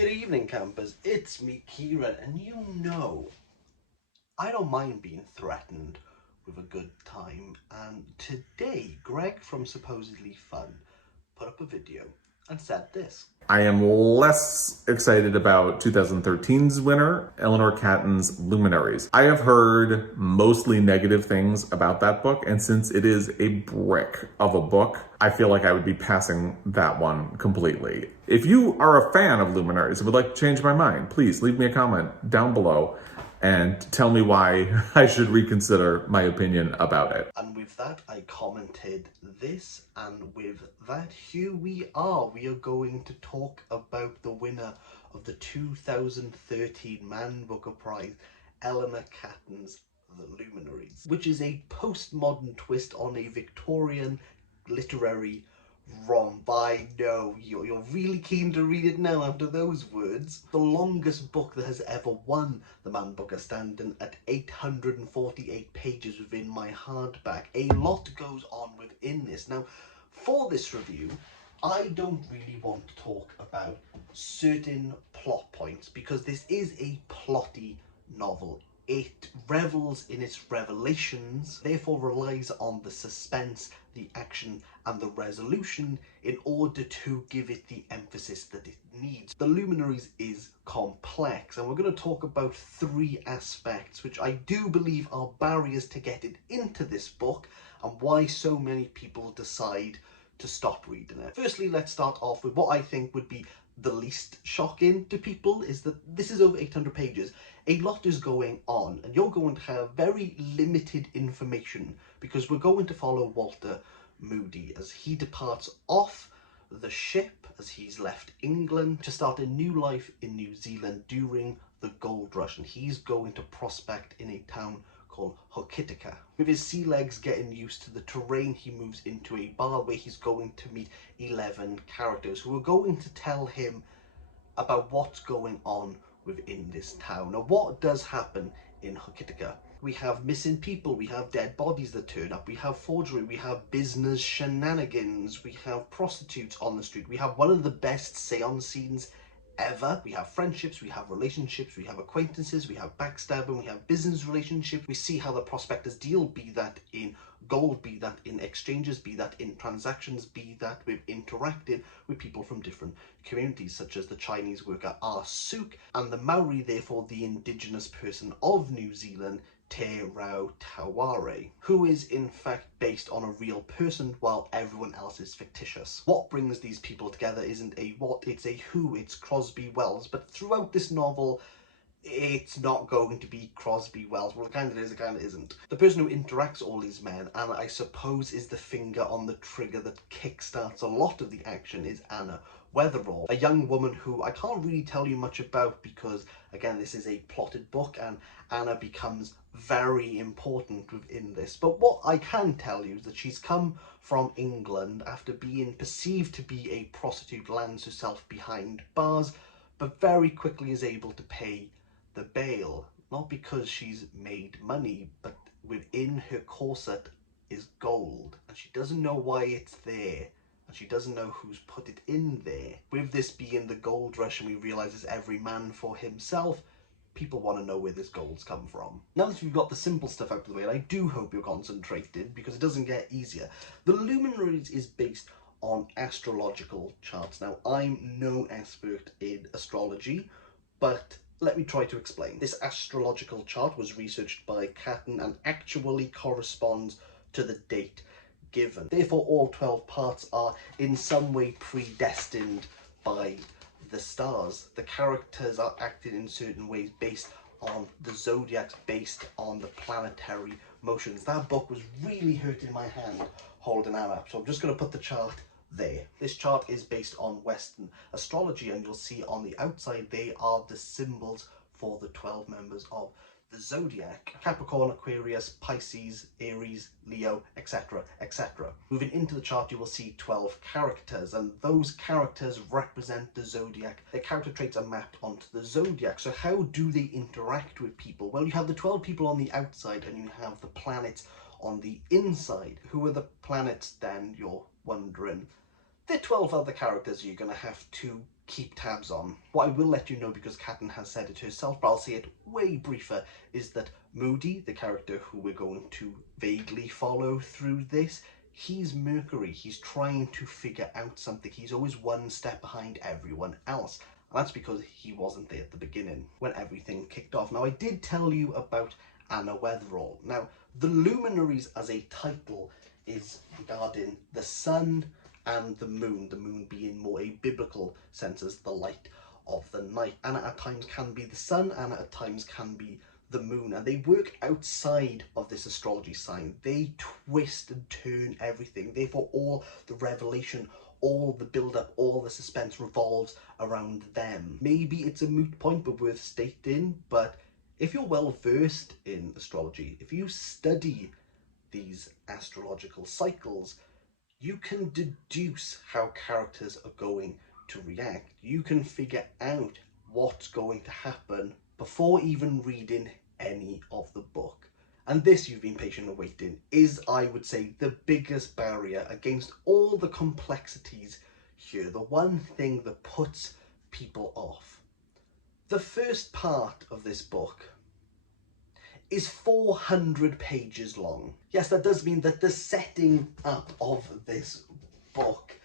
Good evening, campers. It's me, Kieran, and I don't mind being threatened with a good time. And today, Greg from Supposedly Fun put up a video and said this. I am less excited about 2013's winner, Eleanor Catton's Luminaries. I have heard mostly negative things about that book, and since it is a brick of a book, I feel like I would be passing that one completely. If you are a fan of Luminaries and would like to change my mind, please leave me a comment down below and tell me why I should reconsider my opinion about it. And with that, I commented this, and with that, here we are. We are going to talk about the winner of the 2013 Man Booker Prize, Eleanor Catton's The Luminaries, which is a postmodern twist on a Victorian literary rom. I know you're really keen to read it now after those words. The longest book that has ever won the Man Booker, standing at 848 pages within my hardback. A lot goes on within this. Now, for this review, I don't really want to talk about certain plot points because this is a plotty novel. It revels in its revelations, therefore relies on the suspense, the action, and the resolution in order to give it the emphasis that it needs. The Luminaries is complex, and we're going to talk about three aspects which I do believe are barriers to getting into this book and why so many people decide to stop reading it. Firstly, let's start off with what I think would be the least shocking to people, is that this is over 800 pages. A lot is going on, and you're going to have very limited information because we're going to follow Walter Moody as he departs off the ship, as he's left England to start a new life in New Zealand during the gold rush, and he's going to prospect in a town called Hokitika. With his sea legs getting used to the terrain, he moves into a bar where he's going to meet 11 characters who are going to tell him about what's going on within this town. Now, what does happen in Hokitika? We have missing people, we have dead bodies that turn up, we have forgery, we have business shenanigans, we have prostitutes on the street, we have one of the best seance scenes ever. We have friendships, we have relationships, we have acquaintances, we have backstabbing, we have business relationships. We see how the prospectors deal, be that in gold, be that in exchanges, be that in transactions, be that with interacting with people from different communities, such as the Chinese worker Ah Suk and the Maori, therefore the indigenous person of New Zealand, Te Rau Taware, who is in fact based on a real person while everyone else is fictitious. What brings these people together isn't a what, it's a who. It's Crosby Wells, but throughout this novel it's not going to be Crosby Wells. Well, it kind of is, it kind of isn't. The person who interacts all these men, and I suppose is the finger on the trigger that kickstarts a lot of the action, is Anna Weatherall, a young woman who I can't really tell you much about because, again, this is a plotted book and Anna becomes very important within this. But what I can tell you is that she's come from England after being perceived to be a prostitute, lands herself behind bars, but very quickly is able to pay the bail, not because she's made money, but within her corset is gold, and she doesn't know why it's there, and she doesn't know who's put it in there. With this being the gold rush, and we realize it's every man for himself, people want to know where this gold's come from. Now that we've got the simple stuff out of the way, and I do hope you're concentrated because it doesn't get easier, the Luminaries is based on astrological charts. Now, I'm no expert in astrology, but let me try to explain. This astrological chart was researched by Catton and actually corresponds to the date given. Therefore, all 12 parts are in some way predestined by the stars. The characters are acted in certain ways based on the zodiacs, based on the planetary motions. That book was really hurting my hand holding that up, so I'm just going to put the chart there. This chart is based on Western astrology, and you'll see on the outside they are the symbols for the 12 members of the zodiac: Capricorn, Aquarius, Pisces, Aries, Leo, etc, etc. Moving into the chart, you will see 12 characters, and those characters represent the zodiac. Their character traits are mapped onto the zodiac. So how do they interact with people? Well, you have the 12 people on the outside and you have the planets on the inside. Who are the planets then, you're wondering? The 12 other characters you're going to have to keep tabs on. What I will let you know, because Catton has said it herself, but I'll say it way briefer, is that Moody, the character who we're going to vaguely follow through this, he's Mercury. He's trying to figure out something. He's always one step behind everyone else. And that's because he wasn't there at the beginning when everything kicked off. Now, I did tell you about Anna Weatherall. Now, the Luminaries as a title is regarding the sun and the moon being more a biblical sense as the light of the night. Anna at times can be the sun, Anna at times can be the moon, and they work outside of this astrology sign. They twist and turn everything. Therefore, all the revelation, all the build-up, all the suspense revolves around them. Maybe it's a moot point, but worth stating. But if you're well versed in astrology, if you study these astrological cycles, you can deduce how characters are going to react. You can figure out what's going to happen before even reading any of the book. And this, you've been patient and waiting, is, I would say, the biggest barrier against all the complexities here. The one thing that puts people off. The first part of this book is 400 pages long. Yes, that does mean that the setting up of this book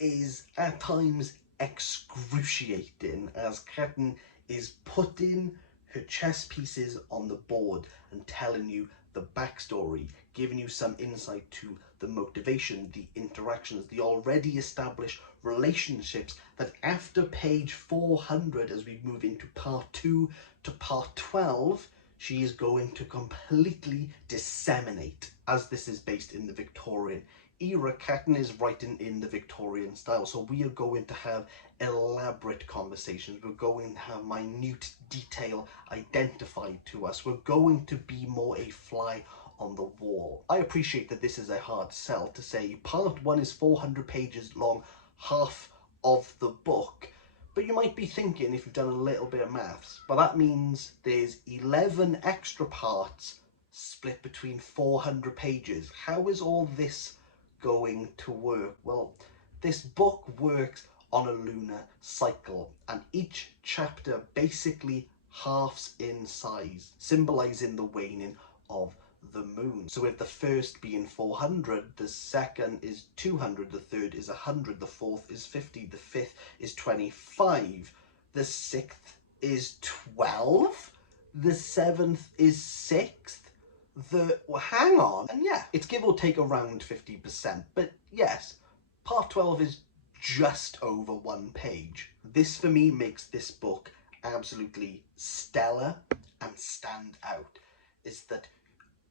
is at times excruciating, as Catton is putting her chess pieces on the board and telling you the backstory, giving you some insight to the motivation, the interactions, the already established relationships that after page 400, as we move into part 2 to part 12, she is going to completely disseminate. As this is based in the Victorian era, Catton is writing in the Victorian style, so we are going to have elaborate conversations. We're going to have minute detail identified to us. We're going to be more a fly on the wall. I appreciate that this is a hard sell to say part 1 is 400 pages long, half of the book. But you might be thinking, if you've done a little bit of maths, but that means there's 11 extra parts split between 400 pages. How is all this going to work? Well, this book works on a lunar cycle, and each chapter basically halves in size, symbolizing the waning of the moon. So with the first being 400, the second is 200, the third is 100, the fourth is 50, the fifth is 25, the sixth is 12, the seventh is 6th, hang on, and yeah, it's give or take around 50%, but yes, part 12 is just over 1 page. This for me makes this book absolutely stellar and stand out, is that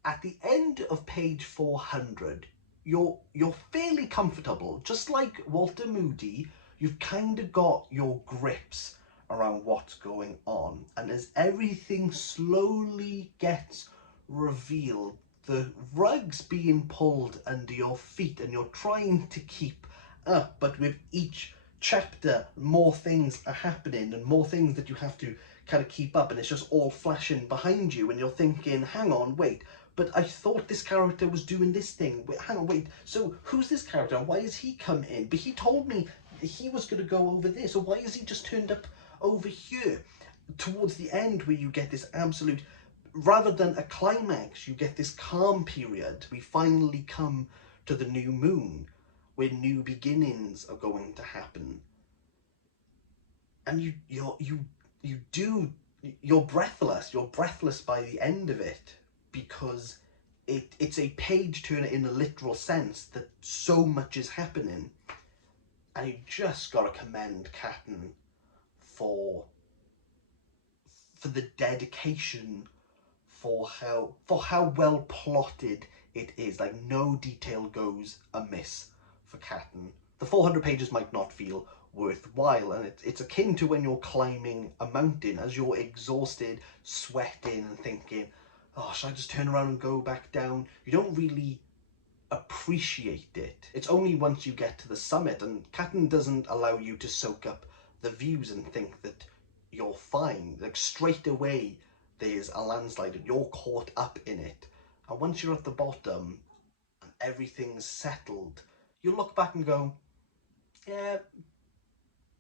at the end of page 400, you're fairly comfortable. Just like Walter Moody, you've kind of got your grips around what's going on. And as everything slowly gets revealed, the rug's being pulled under your feet and you're trying to keep up. But with each chapter, more things are happening and more things that you have to kind of keep up. And it's just all flashing behind you and you're thinking, hang on, wait. But I thought this character was doing this thing. Wait, hang on, wait. So who's this character? Why has he come in? But he told me he was going to go over there. So why has he just turned up over here? Towards the end, where you get this absolute, rather than a climax, you get this calm period. We finally come to the new moon, where new beginnings are going to happen. And you're breathless. You're breathless by the end of it, because it's a page turner in a literal sense that so much is happening. And you just gotta commend Catton for the dedication, for how well plotted it is. Like, no detail goes amiss for Catton. The 400 pages might not feel worthwhile, and it's akin to when you're climbing a mountain, as you're exhausted, sweating and thinking, oh, should I just turn around and go back down? You don't really appreciate it. It's only once you get to the summit, and Catton doesn't allow you to soak up the views and think that you're fine. Like, straight away there's a landslide and you're caught up in it. And once you're at the bottom and everything's settled, you look back and go, yeah,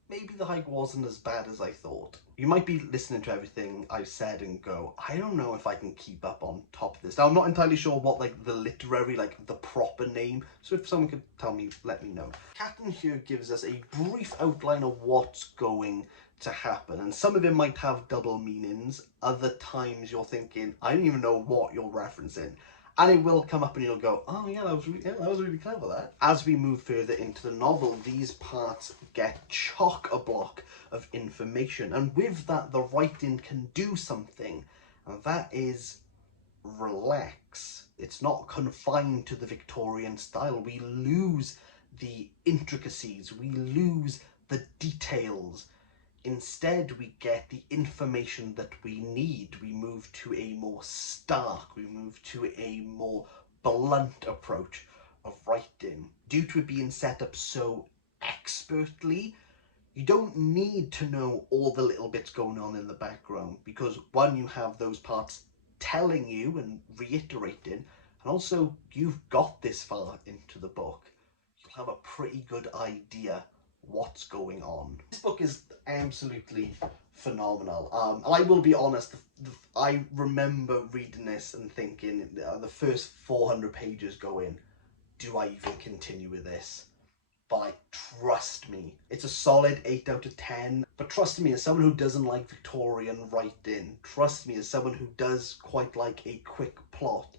maybe the hike wasn't as bad as I thought. You might be listening to everything I've said and go, I don't know if I can keep up on top of this. Now, I'm not entirely sure what, like, the literary, like, the proper name, so if someone could tell me, let me know. Catton here gives us a brief outline of what's going to happen, and some of it might have double meanings. Other times you're thinking, I don't even know what you're referencing. And it will come up and you'll go, oh yeah, that was really clever, that. As we move further into the novel, these parts get chock-a-block of information. And with that, the writing can do something. And that is relax. It's not confined to the Victorian style. We lose the intricacies. We lose the details. Instead, we get the information that we need. We move to a more stark, we move to a more blunt approach of writing. Due to it being set up so expertly, you don't need to know all the little bits going on in the background, because one, you have those parts telling you and reiterating, and also you've got this far into the book. You'll have a pretty good idea what's going on. This book is absolutely phenomenal. And I will be honest, I remember reading this and thinking, the first 400 pages going, do I even continue with this? But trust me, it's a solid 8 out of 10. But trust me, as someone who doesn't like Victorian writing, trust me, as someone who does quite like a quick plot,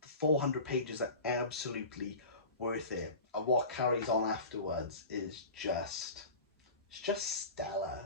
the 400 pages are absolutely worth it. And what carries on afterwards is just, it's just stellar.